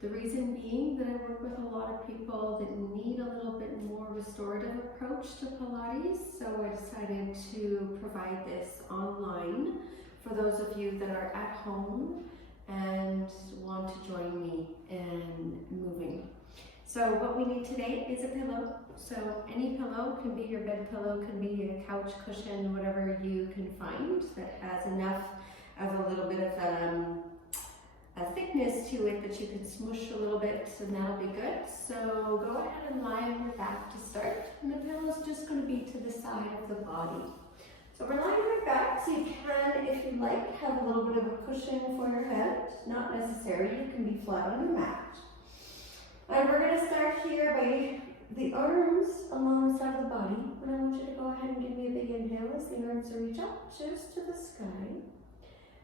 The reason being that I work with a lot of people that need a little bit more restorative approach to Pilates, so I decided to provide this online for those of you that are at home and want to join me in moving. So what we need today is a pillow. So any pillow, can be your bed pillow, can be a couch cushion, whatever you can find that has enough of a little bit of a thickness to it that you can smush a little bit, and that'll be good. So go ahead and lie on your back to start, and the pillow is just going to be to the side of the body. So we're lying on our back, so you can, if you like, have a little bit of a cushion for your head. Not necessary, you can be flat on your mat. And we're going to start here by the arms along the side of the body, and I want you to go ahead and give me a big inhale as the arms reach up just to the sky.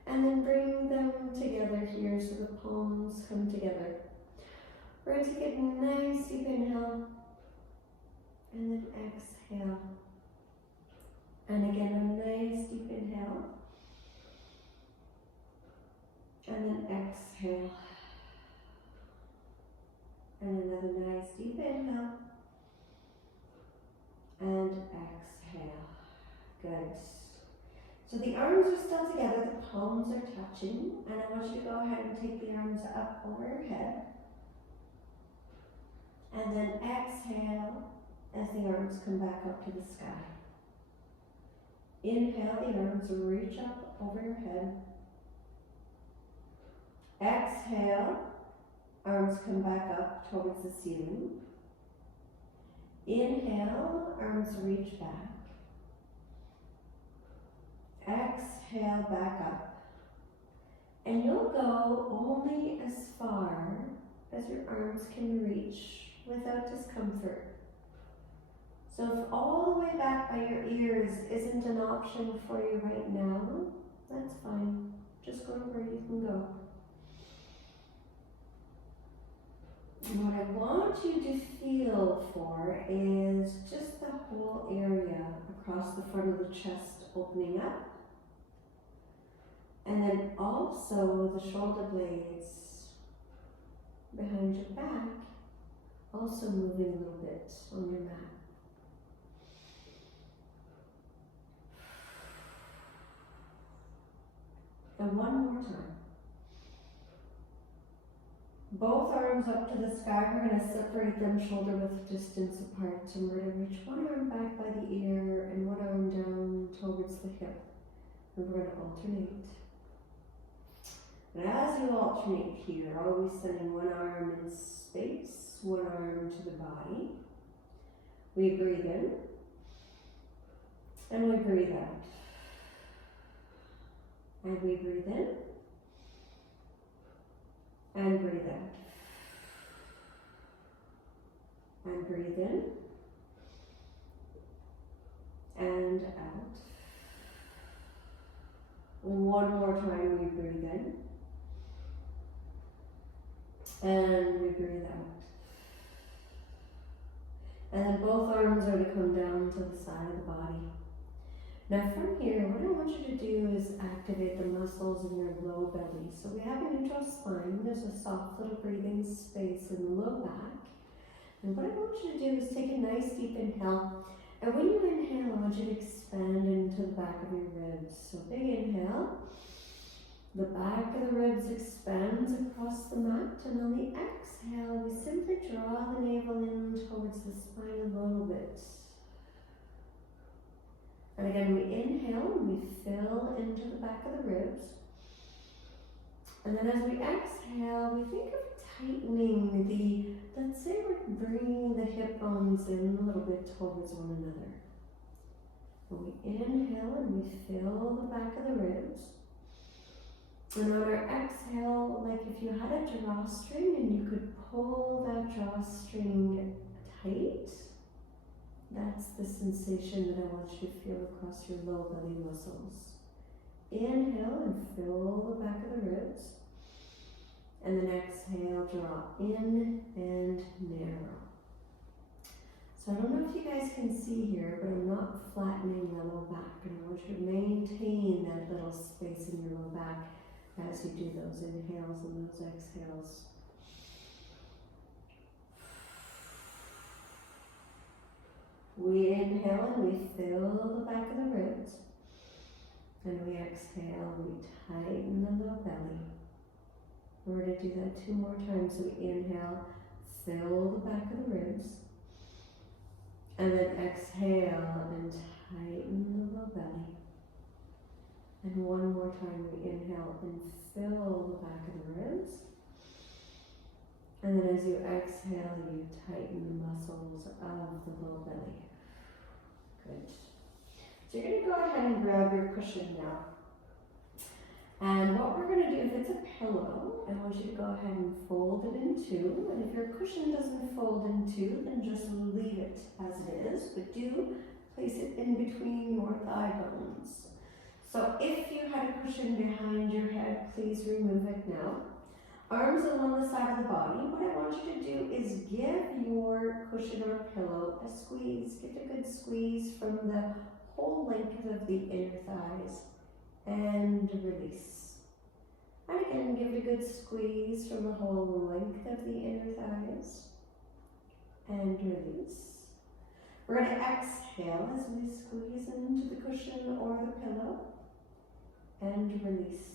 And then bring them together here so the palms come together. We're going to take a nice deep inhale and then exhale. And again, a nice deep inhale and then exhale. And another nice deep inhale and exhale. Good. So the arms are still together, the palms are touching, and I want you to go ahead and take the arms up over your head. And then exhale as the arms come back up to the sky. Inhale, the arms reach up over your head. Exhale, arms come back up towards the ceiling. Inhale, arms reach back. Exhale, back up. And you'll go only as far as your arms can reach without discomfort. So if all the way back by your ears isn't an option for you right now, that's fine. Just go to where you can go. And what I want you to feel for is just the whole area across the front of the chest opening up. And then also the shoulder blades behind your back also moving a little bit on your mat. And one more time. Both arms up to the sky. We're going to separate them shoulder width distance apart. And we're going to reach one arm back by the ear and one arm down towards the hip. And we're going to alternate. And as you alternate here, always sending one arm in space, one arm to the body. We breathe in and we breathe out. And we breathe in and breathe out. And breathe in and out. One more time we breathe in. And we breathe out. And then both arms are to come down to the side of the body. Now from here, what I want you to do is activate the muscles in your low belly. So we have a neutral spine. There's a soft little breathing space in the low back. And what I want you to do is take a nice deep inhale. And when you inhale, I want you to expand into the back of your ribs. So big inhale. The back of the ribs expands across the mat, and on the exhale, we simply draw the navel in towards the spine a little bit. And again, we inhale and we fill into the back of the ribs. And then as we exhale, we think of tightening let's say we're bringing the hip bones in a little bit towards one another. And we inhale and we fill the back of the ribs. And on our exhale, like if you had a drawstring and you could pull that drawstring tight, that's the sensation that I want you to feel across your low belly muscles. Inhale and fill the back of the ribs. And then exhale, draw in and narrow. So I don't know if you guys can see here, but I'm not flattening the low back. And I want you to maintain that little space in your low back as you do those inhales and those exhales. We inhale and we fill the back of the ribs. And we exhale, we tighten the low belly. We're going to do that 2 more times. So we inhale, fill the back of the ribs. And then exhale and tighten the low belly. And 1 more time, we inhale and fill the back of the ribs. And then as you exhale, you tighten the muscles of the low belly. Good. So you're going to go ahead and grab your cushion now. And what we're going to do, if it's a pillow, I want you to go ahead and fold it in 2. And if your cushion doesn't fold in 2, then just leave it as it is. But do place it in between your thigh bones. So if you had a cushion behind your head, please remove it now. Arms along the side of the body. What I want you to do is give your cushion or pillow a squeeze. Give it a good squeeze from the whole length of the inner thighs. And release. And again, give it a good squeeze from the whole length of the inner thighs. And release. We're going to exhale as we squeeze into the cushion or the pillow. And release.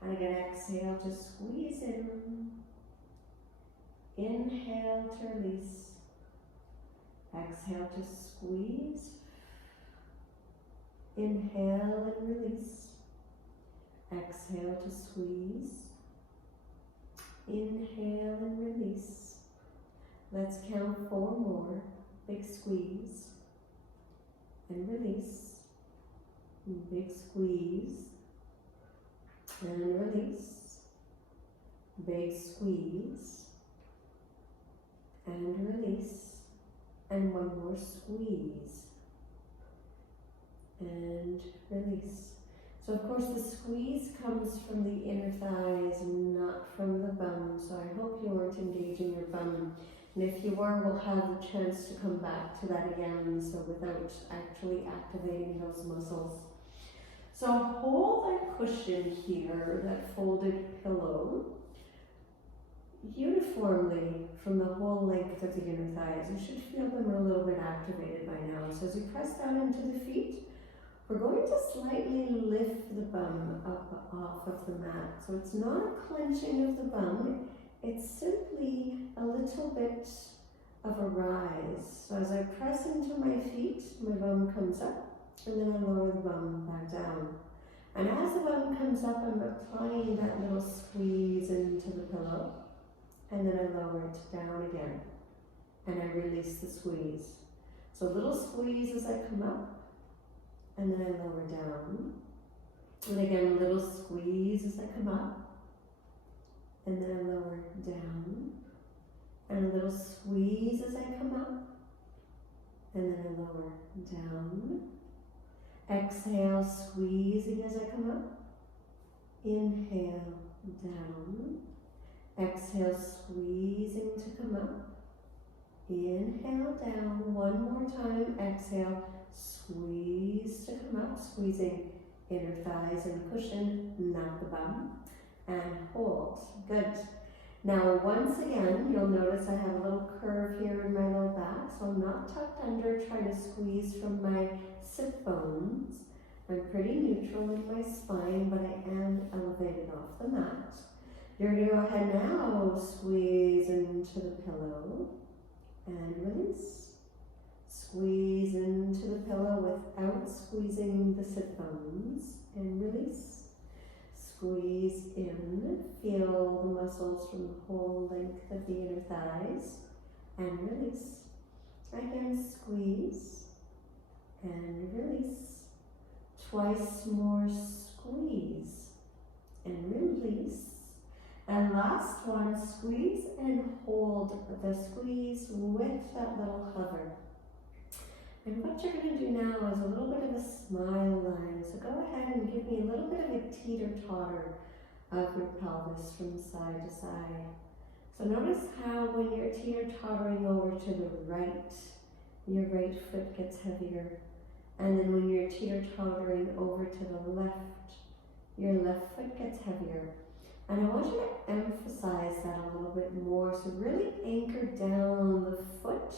And again, exhale to squeeze in. Inhale to release. Exhale to squeeze. Inhale and release. Exhale to squeeze. Inhale and release. Let's count 4 more. Big squeeze. And release. Big squeeze. And release. Big squeeze. And release. And 1 more squeeze. And release. So of course the squeeze comes from the inner thighs and not from the bum. So I hope you weren't engaging your bum. And if you were, we'll have the chance to come back to that again. So without actually activating those muscles. So hold that cushion here, that folded pillow, uniformly from the whole length of the inner thighs. You should feel them a little bit activated by now. So as you press down into the feet, we're going to slightly lift the bum up off of the mat. So it's not a clenching of the bum, it's simply a little bit of a rise. So as I press into my feet, my bum comes up, and then I lower the bum back down. And as the bum comes up, I'm applying that little squeeze into the pillow, and then I lower it down again, and I release the squeeze. So a little squeeze as I come up, and then I lower down. And again, a little squeeze as I come up, and then I lower down. And a little squeeze as I come up, and then I lower down. Exhale, squeezing as I come up. Inhale, down. Exhale, squeezing to come up. Inhale, down. 1 more time. Exhale, squeeze to come up. Squeezing inner thighs and cushion, not the bum. And hold. Good. Now, once again, you'll notice I have a little curve here in my low back, so I'm not tucked under trying to squeeze from my sit bones. I'm pretty neutral in my spine, but I am elevated off the mat. You're going to go ahead now, squeeze into the pillow and release. Squeeze into the pillow without squeezing the sit bones and release. Squeeze in, feel the muscles from the whole length of the inner thighs, and release. Again, squeeze, and release. Twice more squeeze, and release. And last one, squeeze and hold the squeeze with that little hover. And what you're going to do now is a little bit of a smile line. So go ahead and give me a little bit of a teeter-totter of your pelvis from side to side. So notice how when you're teeter-tottering over to the right, your right foot gets heavier. And then when you're teeter-tottering over to the left, your left foot gets heavier. And I want you to emphasize that a little bit more. So really anchor down the foot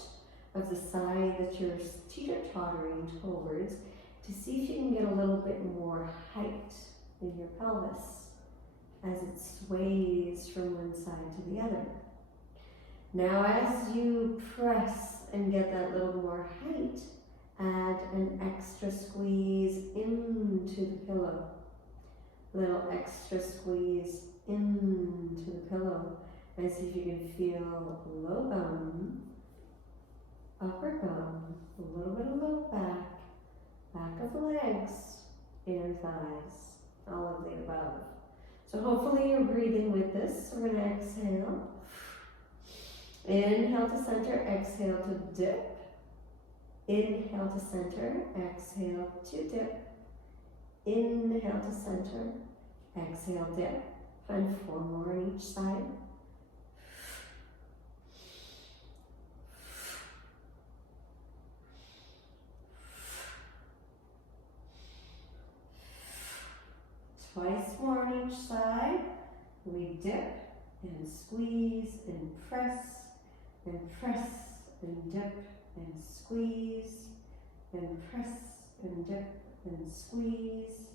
of the side that you're teeter-tottering towards to see if you can get a little bit more height in your pelvis as it sways from one side to the other. Now as you press and get that little more height, add an extra squeeze into the pillow. Little extra squeeze into the pillow. And see if you can feel low bum, upper bum, a little bit of low back, back of the legs, inner thighs, all of the above. So hopefully you're breathing with this. We're going to exhale. Inhale to center, exhale to dip. Inhale to center, exhale to dip. Inhale to center, exhale, dip. Find 4 more on each side. Twice more on each side. We dip and squeeze and press and press and dip and squeeze and press and dip and squeeze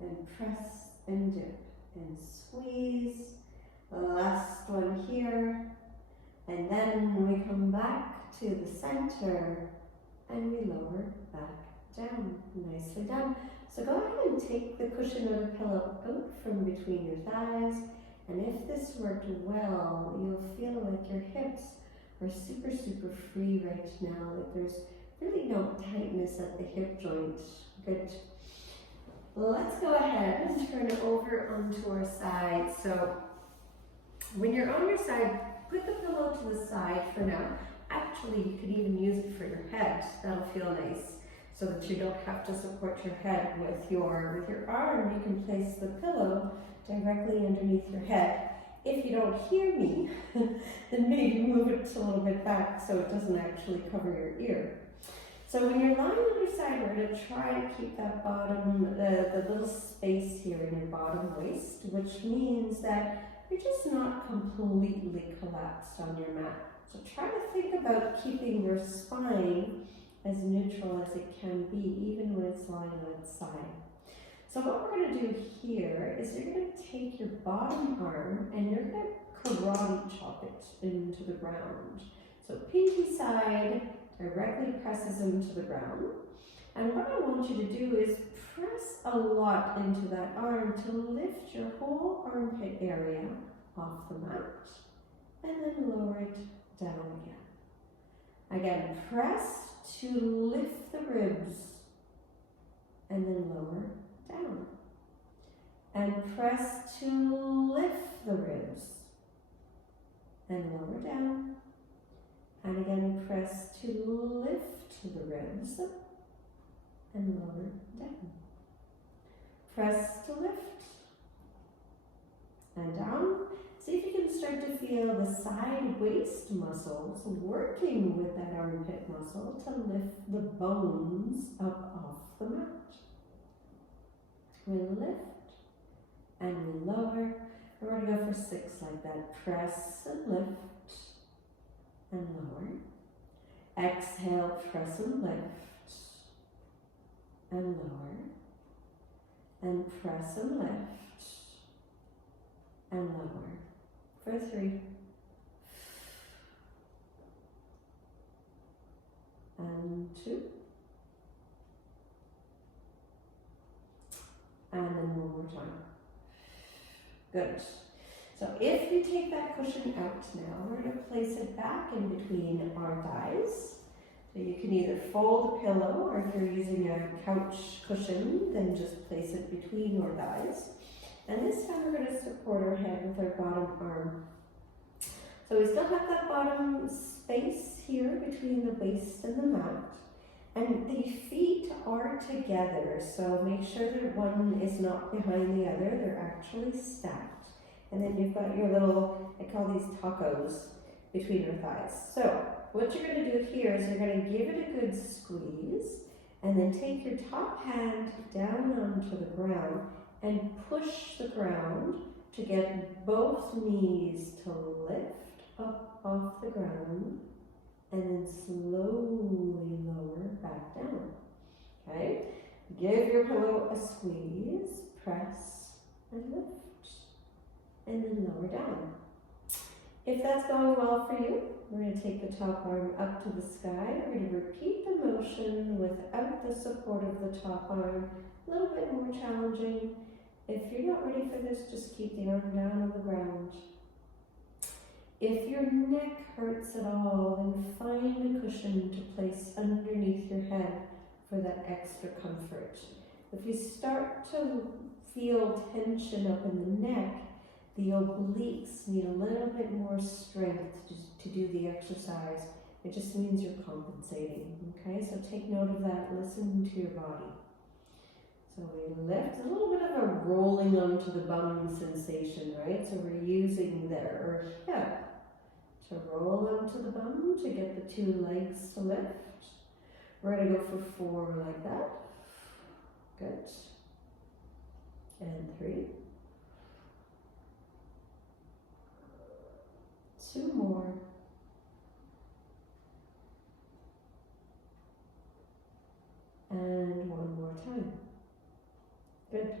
and press and dip and squeeze. Last one here. And then we come back to the center and we lower back down. Nicely done. So go ahead and take the cushion or the pillow out from between your thighs. And if this worked well, you'll feel like your hips are super, super free right now. Like there's really no tightness at the hip joint. Good. Let's go ahead and turn it over onto our side. So when you're on your side, put the pillow to the side for now. Actually, you could even use it for your head. That'll feel nice, so that you don't have to support your head with your arm. You can place the pillow directly underneath your head. If you don't hear me, then maybe move it a little bit back so it doesn't actually cover your ear. So when you're lying on your side, we're going to try to keep that bottom, the little space here in your bottom waist, which means that you're just not completely collapsed on your mat. So try to think about keeping your spine as neutral as it can be, even when it's lying on its side. So what we're going to do here is you're going to take your bottom arm and you're going to karate chop it into the ground. So pinky side directly presses into the ground. And what I want you to do is press a lot into that arm to lift your whole armpit area off the mat and then lower it down again. Again, press to lift the ribs and then lower down. And press to lift the ribs and lower down. And again, press to lift the ribs and lower down. Press to lift and down. See if you can start to feel the side waist muscles working with that armpit muscle to lift the bones up off the mat. We lift and we lower. We're going to go for 6 like that. Press and lift and lower. Exhale, press and lift and lower. And press and lift and lower. For 3. And 2. And then one more time. Good. So if you take that cushion out now, we're going to place it back in between our thighs. So you can either fold the pillow, or if you're using a couch cushion, then just place it between your thighs. And this time we're going to support our head with our bottom arm. So we still have that bottom space here between the waist and the mat. And the feet are together, so make sure that one is not behind the other. They're actually stacked. And then you've got your little, I call these tacos, between your thighs. So what you're going to do here is you're going to give it a good squeeze, and then take your top hand down onto the ground and push the ground to get both knees to lift up off the ground, and then then slowly lower back down. Okay? Give your pillow a squeeze, press, and lift, and then lower down. If that's going well for you, we're going to take the top arm up to the sky. We're going to repeat the motion without the support of the top arm. A little bit more challenging. If you're not ready for this, just keep the arm down on the ground. If your neck hurts at all, then find a cushion to place underneath your head for that extra comfort. If you start to feel tension up in the neck, the obliques need a little bit more strength to do the exercise. It just means you're compensating, okay? So take note of that, listen to your body. So we lift, a little bit of a rolling onto the bum sensation, right? So we're using our hip to roll onto the bum to get the two legs to lift. We're going to go for 4 like that. Good. And 3. 2 more. And 1 more time. Good.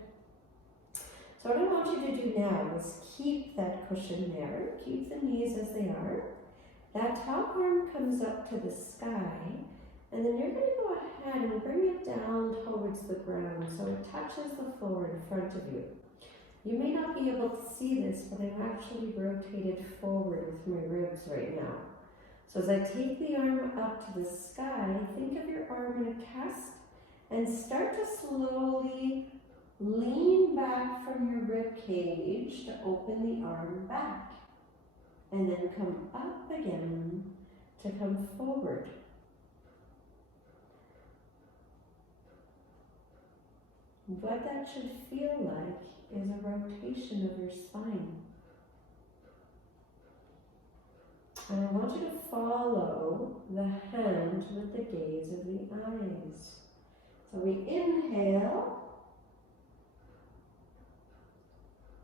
So what I want you to do now is keep that cushion there. Keep the knees as they are. That top arm comes up to the sky, and then you're going to go ahead and bring it down towards the ground so it touches the floor in front of you. You may not be able to see this, but I'm actually rotated forward with my ribs right now. So as I take the arm up to the sky, think of your arm in a cast and start to slowly lean back from your rib cage to open the arm back. And then come up again to come forward. What that should feel like is a rotation of your spine. And I want you to follow the hand with the gaze of the eyes. So we inhale,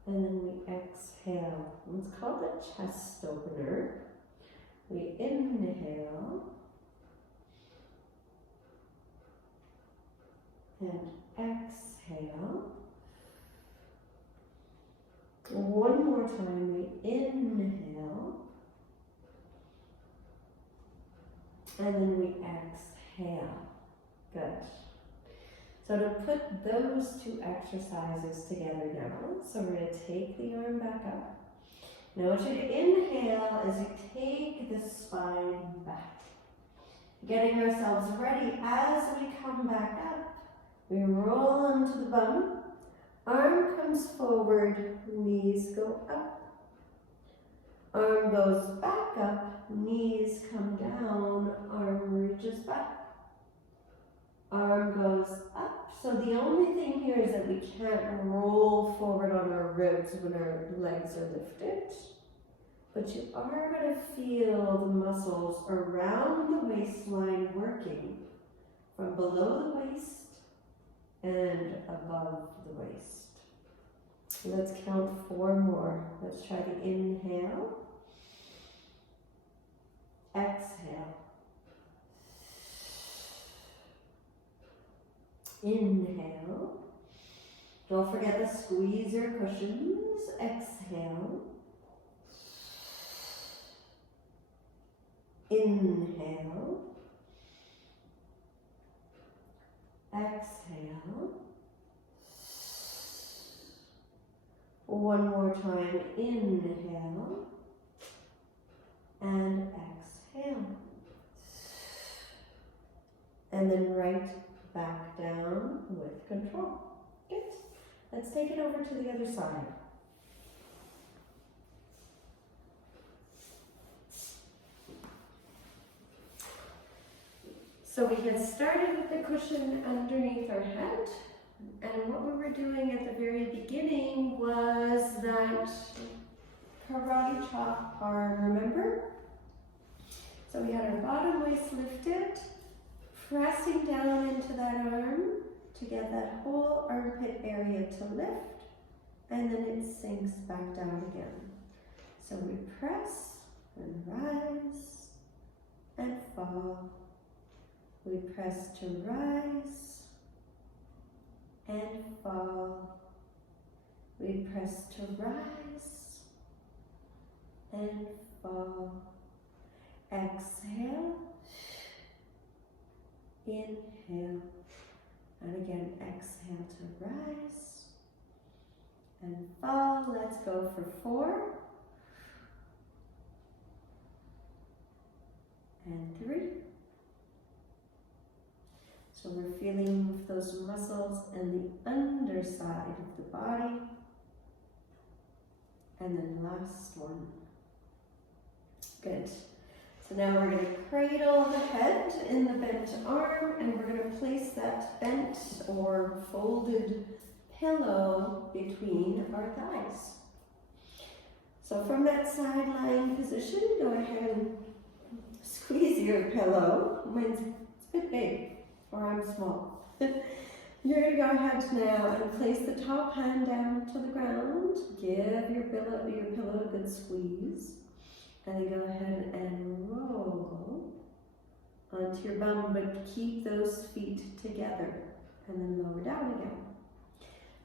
and then we exhale. It's called the chest opener. We inhale, and exhale. One more time, we inhale, and then we exhale. Good. So to put those 2 exercises together now, so we're going to take the arm back up. Now I want you to inhale as you take the spine back. Getting ourselves ready as we come back up. We roll onto the bum. Arm comes forward, knees go up. Arm goes back up, knees come down, arm reaches back. Arm goes up. So the only thing here is that we can't roll forward on our ribs when our legs are lifted. But you are going to feel the muscles around the waistline working from below the waist and above the waist. Let's count 4 more. Let's try the inhale. Exhale. Inhale. Don't forget to squeeze your cushions. Exhale. Inhale. Exhale. One more time. Inhale. And exhale. And then right back down with control. Good. Let's take it over to the other side. So we had started with the cushion underneath our head, and what we were doing at the very beginning was that karate chop arm, remember? So we had our bottom waist lifted, pressing down into that arm to get that whole armpit area to lift, and then it sinks back down again. So we press and rise and fall. We press to rise and fall. We press to rise and fall. Exhale, inhale, and again exhale to rise and fall. Let's go for 4 and 3. So we're feeling those muscles in the underside of the body. And then last one. Good. So now we're going to cradle the head in the bent arm, and we're going to place that bent or folded pillow between our thighs. So from that side lying position, go ahead and squeeze your pillow. Mine's a bit big, or I'm small. You're going to go ahead now and place the top hand down to the ground. Give your pillow a good squeeze. And then go ahead and roll onto your bum, but keep those feet together. And then lower down again.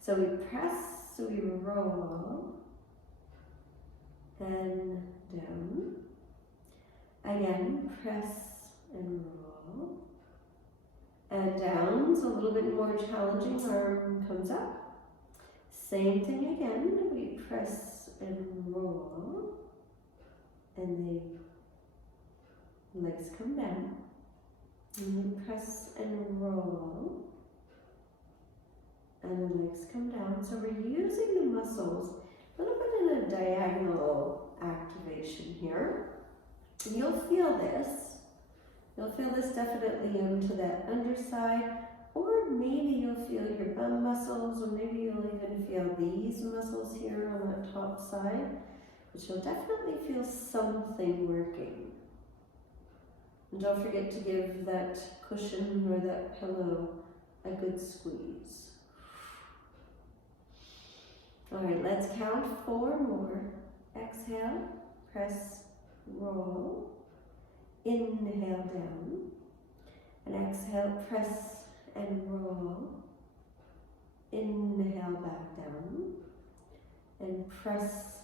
So we press, so we roll, and down. Again, press and roll. And down, so a little bit more challenging, arm comes up. Same thing again, we press and roll. And the legs come down. And we press and roll. And the legs come down. So we're using the muscles a little bit in a diagonal activation here. And you'll feel this. You'll feel this definitely into that underside, or maybe you'll feel your bum muscles, or maybe you'll even feel these muscles here on that top side, but you'll definitely feel something working. And don't forget to give that cushion or that pillow a good squeeze. All right, let's count 4 more. Exhale, press, roll. Inhale down, and exhale, press and roll. Inhale back down, and press,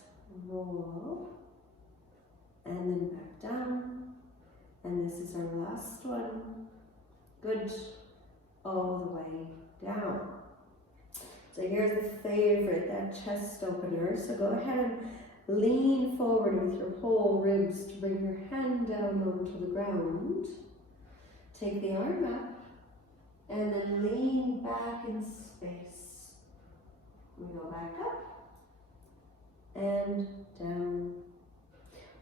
roll, and then back down. And this is our last one. Good, all the way down. So here's the favorite, that chest opener. So go ahead and lean forward with your whole ribs to bring your hand down onto the ground. Take the arm up and then lean back in space. We go back up and down.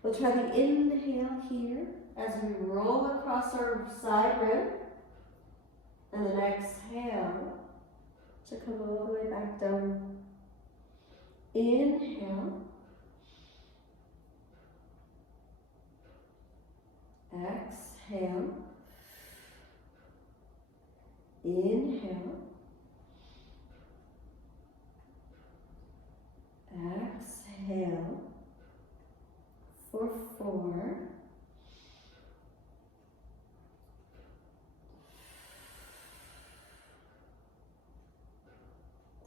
We'll try the inhale here as we roll across our side rib, and then exhale to come all the way back down. Inhale. Exhale, inhale, exhale for 4,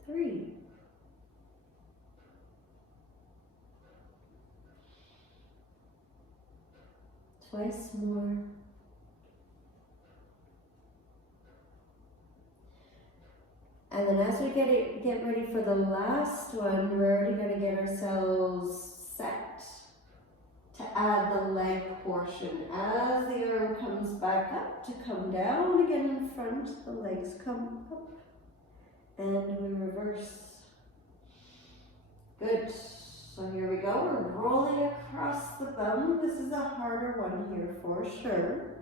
3, 2 more. And then as we get ready for the last one, we're already going to get ourselves set to add the leg portion. As the arm comes back up to come down again in front, the legs come up and we reverse. Good. So here we go, we're rolling across the bum. This is a harder one here for sure.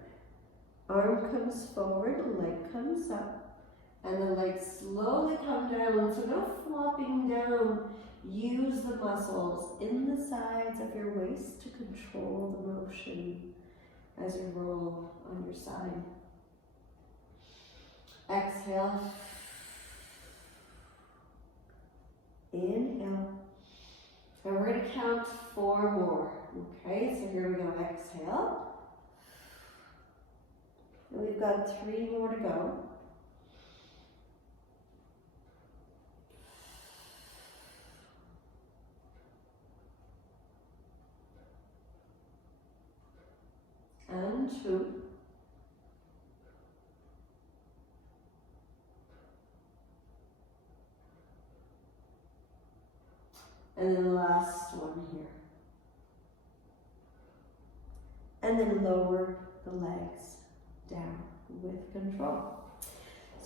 Arm comes forward, leg comes up, and the legs slowly come down. So no flopping down. Use the muscles in the sides of your waist to control the motion as you roll on your side. Exhale. Inhale. And we're going to count 4 more. Okay, so here we go. Exhale. And we've got 3 more to go. And 2. And then the last one here. And then lower the legs down with control.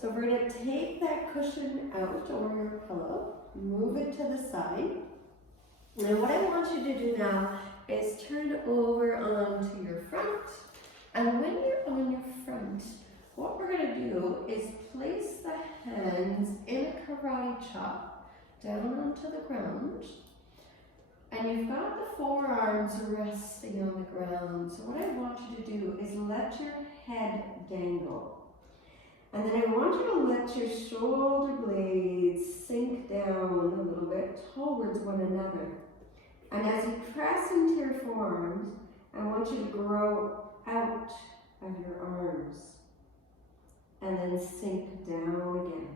So we're going to take that cushion out or your pillow, move it to the side. And what I want you to do now is turn over onto your front. And when you're on your front, what we're going to do is place the hands in a karate chop down onto the ground. And you've got the forearms resting on the ground. So what I want you to do is let your head dangle. And then I want you to let your shoulder blades sink down a little bit towards one another. And as you press into your forearms, I want you to grow out of your arms. And then sink down again.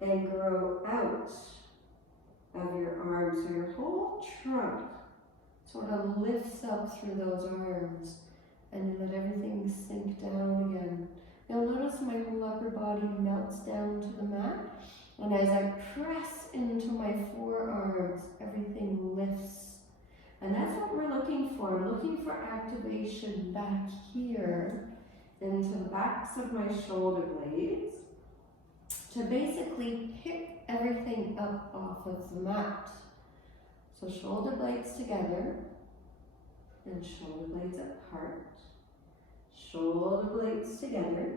And grow out of your arms. So your whole trunk sort of lifts up through those arms. And you let everything sink down again. You'll notice my whole upper body melts down to the mat. And as I press into my forearms, everything lifts. And that's what we're looking for. I'm looking for activation back here into the backs of my shoulder blades to basically pick everything up off of the mat. So shoulder blades together and shoulder blades apart. Shoulder blades together,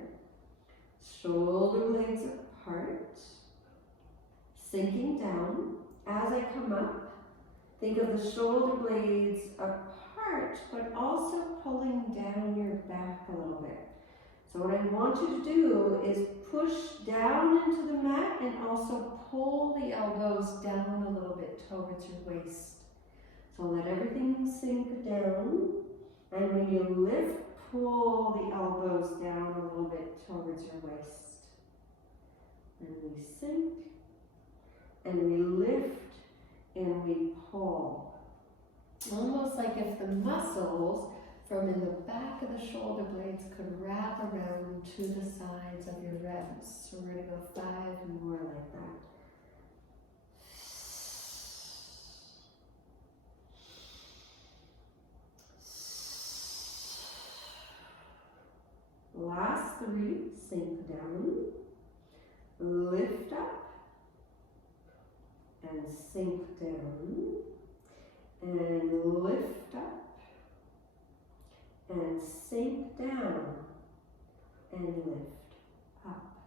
shoulder blades apart, sinking down. As I come up, think of the shoulder blades apart, but also pulling down your back a little bit. So what I want you to do is push down into the mat and also pull the elbows down a little bit towards your waist. So let everything sink down, and when you lift, pull the elbows down a little bit towards your waist. And we sink, and we lift, and we pull. Almost like if the muscles from in the back of the shoulder blades could wrap around to the sides of your ribs. So we're going to go 5 more like that. Last 3, sink down, lift up, and sink down, and lift up, and sink down, and lift up.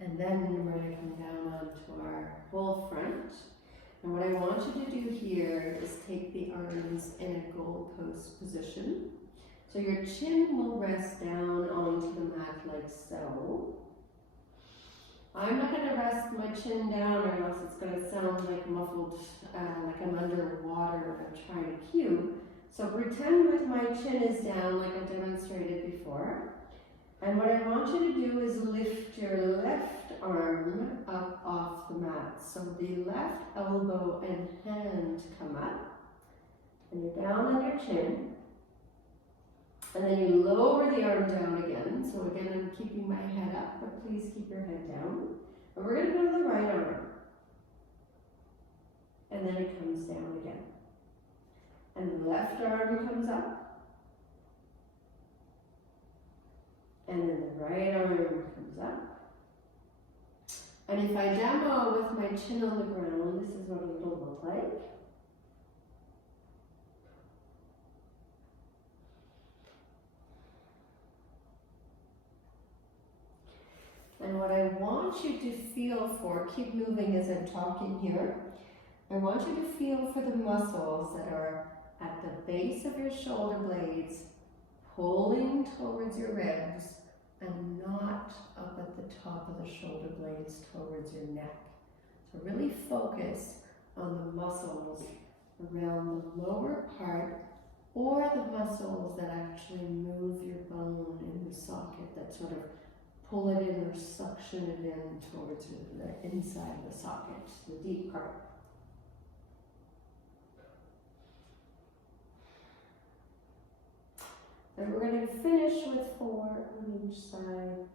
And then we're going to come down onto our whole front. And what I want you to do here is take the arms in a goalpost position. So your chin will rest down onto the mat like so. I'm not going to rest my chin down or else it's going to sound like muffled, like I'm underwater when I'm trying to cue. So pretend that my chin is down like I demonstrated before. And what I want you to do is lift your left arm up off the mat. So the left elbow and hand come up. And you're down on your chin. And then you lower the arm down again. So again, I'm keeping my head up, but please keep your head down. And we're going to go to the right arm. And then it comes down again. And the left arm comes up. And then the right arm comes up. And if I demo with my chin on the ground, this is what it will look like. And what I want you to feel for, keep moving as I'm talking here, I want you to feel for the muscles that are at the base of your shoulder blades, pulling towards your ribs, and not up at the top of the shoulder blades towards your neck. So really focus on the muscles around the lower part, or the muscles that actually move sort of pull it in or suction it in towards the inside of the socket, the deep part. And we're going to finish with 4 on each side.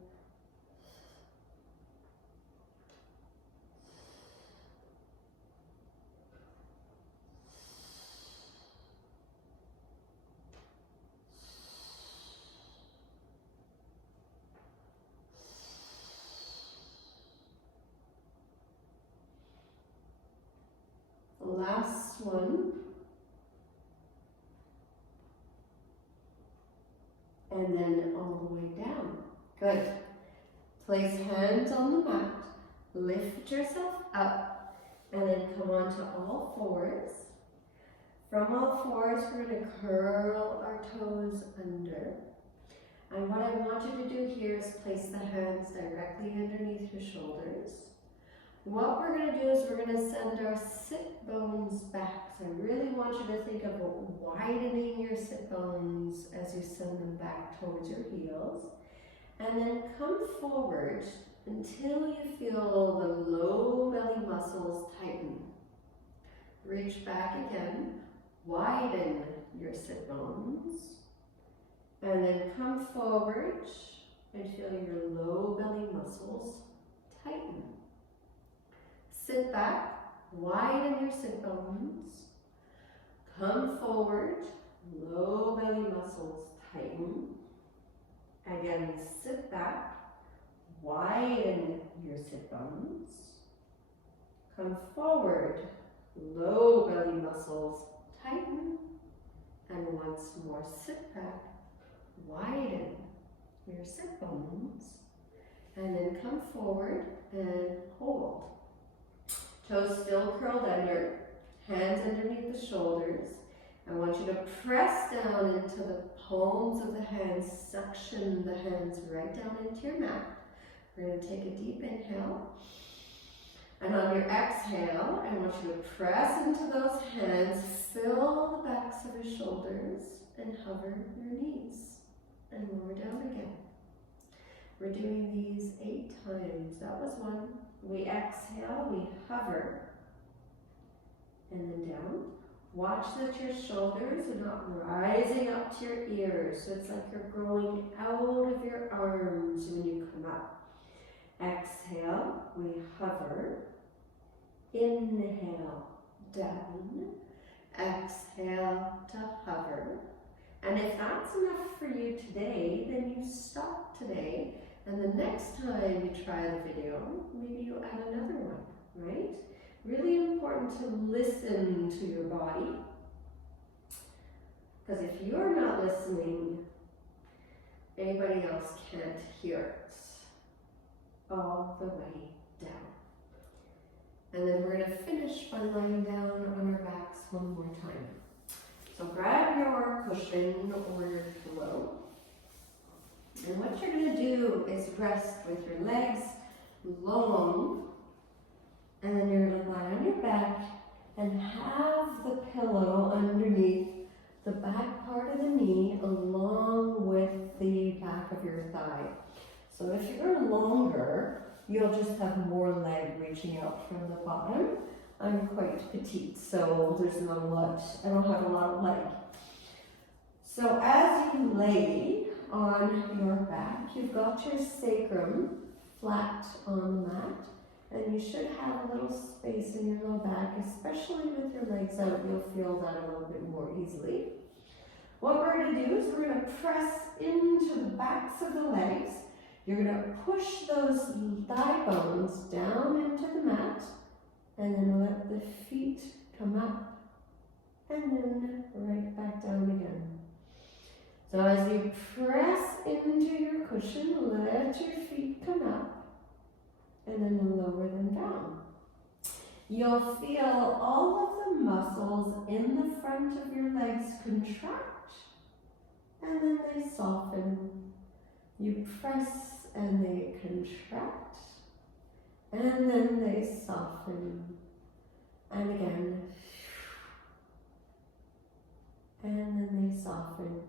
The last one. And then all the way down. Good. Place hands on the mat. Lift yourself up. And then come on to all fours. From all fours, we're going to curl our toes under. And what I want you to do here is place the hands directly underneath your shoulders. What we're going to do is we're going to send our sit bones back. So I really want you to think about widening your sit bones as you send them back towards your heels. And then come forward until you feel the low belly muscles tighten. Reach back again, widen your sit bones. And then come forward and feel your low belly muscles tighten. Sit back, widen your sit bones, come forward, low belly muscles tighten. Again, sit back, widen your sit bones, come forward, low belly muscles tighten, and once more sit back, widen your sit bones, and then come forward and hold. Toes still curled under, hands underneath the shoulders. I want you to press down into the palms of the hands, suction the hands right down into your mat. We're going to take a deep inhale. And on your exhale, I want you to press into those hands, fill the backs of your shoulders, and hover your knees. And lower down again. We're doing these 8 times. That was 1. We exhale, we hover, and then down. Watch that your shoulders are not rising up to your ears, so it's like you're growing out of your arms when you come up. Exhale, we hover. Inhale, down. Exhale to hover. And if that's enough for you today, then you stop today. And the next time you try the video, maybe you add another one, right? Really important to listen to your body. Because if you're not listening, anybody else can't hear it. All the way down. And then we're going to finish by lying down on our backs one more time. So grab your cushion or your pillow. And what you're going to do is rest with your legs long, and then you're going to lie on your back and have the pillow underneath the back part of the knee along with the back of your thigh. So if you're longer, you'll just have more leg reaching out from the bottom. I'm quite petite, so there's not a lot, I don't have a lot of leg. So as you lay on your back, you've got your sacrum flat on the mat, and you should have a little space in your low back, especially with your legs out. You'll feel that a little bit more easily. What we're going to do is we're going to press into the backs of the legs. You're going to push those thigh bones down into the mat, and then let the feet come up, and then right back down again. So as you press into your cushion, let your feet come up, and then lower them down. You'll feel all of the muscles in the front of your legs contract, and then they soften. You press and they contract, and then they soften. And again, and then they soften.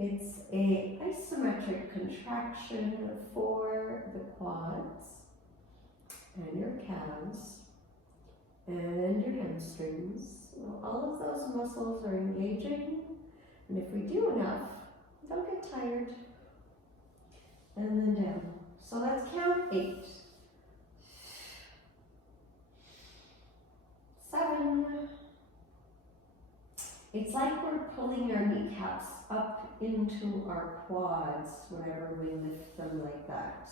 It's a isometric contraction for the quads and your calves and your hamstrings. Well, all of those muscles are engaging, and if we do enough, they'll get tired. And then down. So let's count 8. 7. It's like we're pulling our kneecaps up into our quads whenever we lift them like that.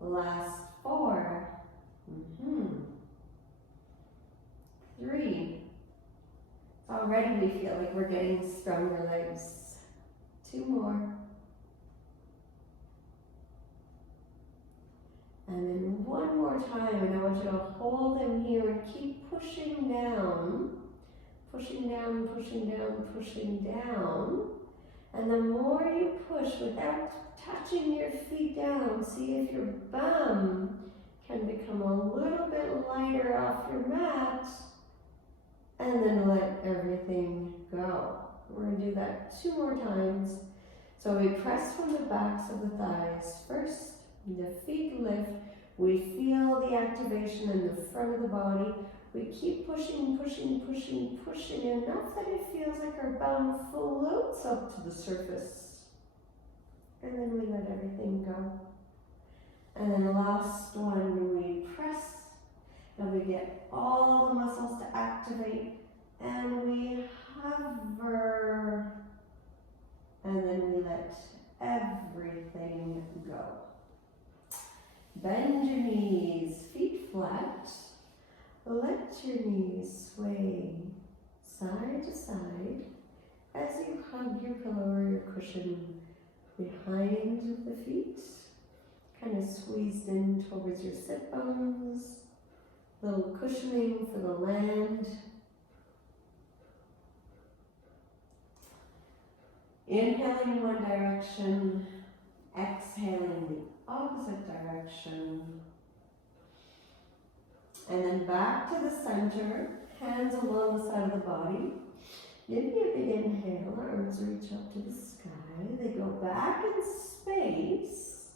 Last 4. 3. Already we feel like we're getting stronger legs. 2 more. And then 1 more time, and I want you to hold them here and keep pushing down. Pushing down, pushing down, pushing down. And the more you push without touching your feet down, see if your bum can become a little bit lighter off your mat. And then let everything go. We're going to do that 2 more times. So we press from the backs of the thighs first. The feet lift. We feel the activation in the front of the body. We keep pushing, pushing, pushing, pushing enough that it feels like our bum floats up to the surface. And then we let everything go. And then the last one, we press. And we get all the muscles to activate, and we hover, and then we let everything go. Bend your knees, feet flat. Let your knees sway side to side as you hug your pillow or your cushion behind the feet, kind of squeezed in towards your sit bones. Little cushioning for the land. Inhaling in one direction, exhaling the opposite direction. And then back to the center, hands along the side of the body. Give me a big inhale, arms reach up to the sky. They go back in space,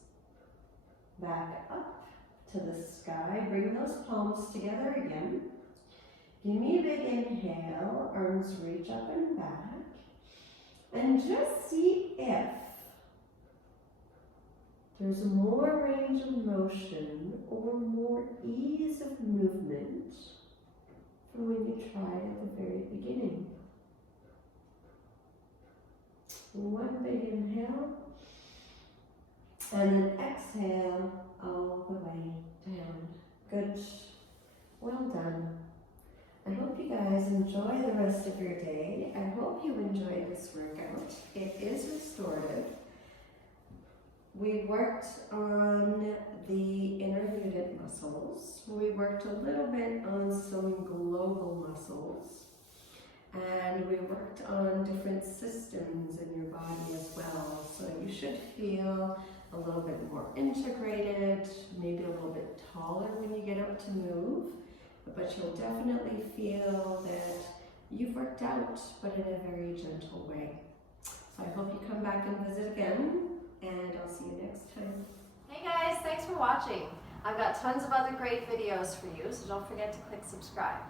back up to the sky. Bring those palms together again. Give me a big inhale, arms reach up and back. And just see if there's more range of motion or more ease of movement from when you tried at the very beginning. 1 big inhale, and then exhale all the way down. Good. Well done. I hope you guys enjoy the rest of your day. I hope you enjoy this workout. It is restorative. We worked on the intermittent muscles. We worked a little bit on some global muscles. And we worked on different systems in your body as well. So you should feel a little bit more integrated, maybe a little bit taller when you get up to move. But you'll definitely feel that you've worked out, but in a very gentle way. So I hope you come back and visit again, and I'll see you next time. Hey guys, thanks for watching. I've got tons of other great videos for you, so don't forget to click subscribe.